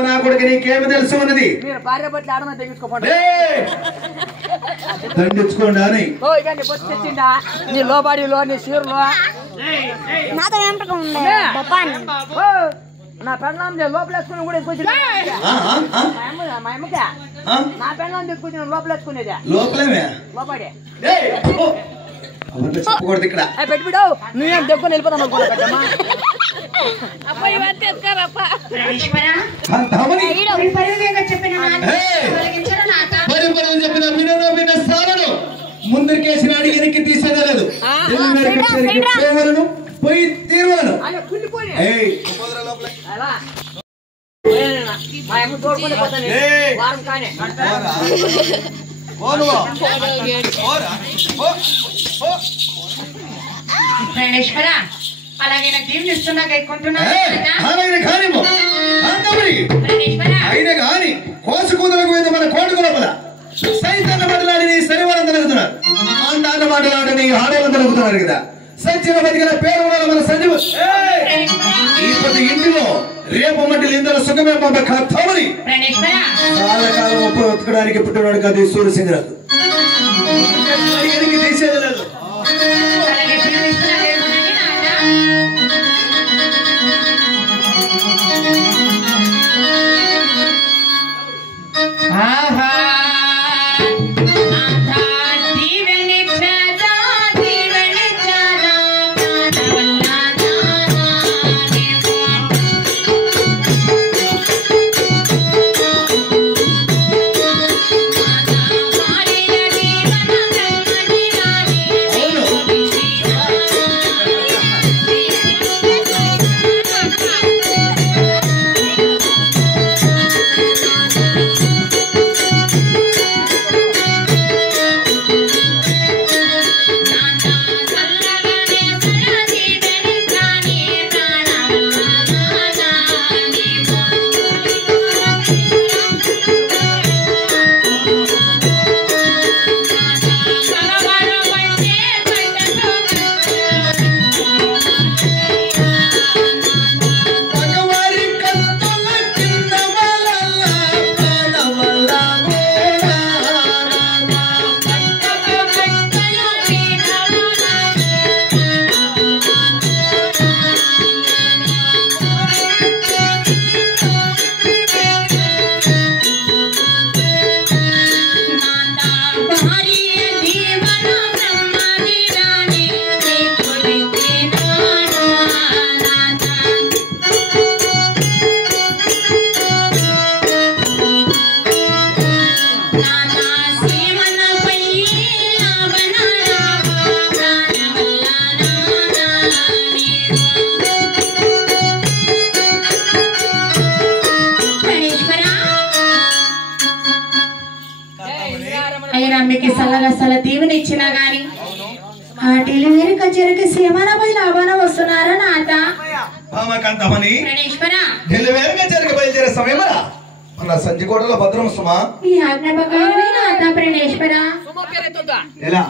నా కొడుకు నీకేమి తెలుసు ఉన్నది? మీరు భార్య బట్టి ఆడమని తెగించుకోండి. దండించుకోండి అని తెచ్చిందా నీ లోబాడీలో నీ చీరలో నా పెళ్ళాం లోపలేసుకుని కూడా ఎక్కువ మా అమ్మకి నా పెళ్ళాం తెచ్చుకొచ్చిన లోపలేసుకునేది లోపలే లోబాడే చెప్పకూడదు ఇక్కడ పెట్టిడు నువ్వేం దగ్గర వెళ్ళిపోతాను అనుకున్నా ముందరికేసిన అడిగి వెనక్కి తీసేదలేదు పోయి తీరువాను మా అమ్మ తోడుకొని పోతాను వారం కానీ ప్రణేశ్వర అలాగే దీన్ని ఇస్తున్నాక అయినా కానీ కోసు కూతులకు మీద మన కోటుకు లోపల సైతాన్ని మాట్లాడి నీ శరీరం జరుగుతున్నారు అందాన్ని మాట్లాడి నీ ఆడవాళ్ళం జరుగుతున్నారు కదా సచ్చిన బతికిన పేరు కూడా మన సంజీవ ఈ ప్రతి ఇంటిలో రేపు మట్టి ఇందులో సుఖమే కథమని చాలా కాలం ఉత్కడానికి పుట్టినాడు కదా సూర్యసింగరాజు తీసేది లేదు మీకు సలగసల దీవెన ఇచ్చినా గాని ఆ డెలివరీ కచేరికి సీమానాపై లాభాన వస్తున్నారా నాట డెలివరీ కచేరికి బయలుదేరే సమయమా మన సంజికోటలో భద్రం సుమా మీ ఆజ్ఞ ప్రకారమే నాట ప్రణేశ్వర ఎలా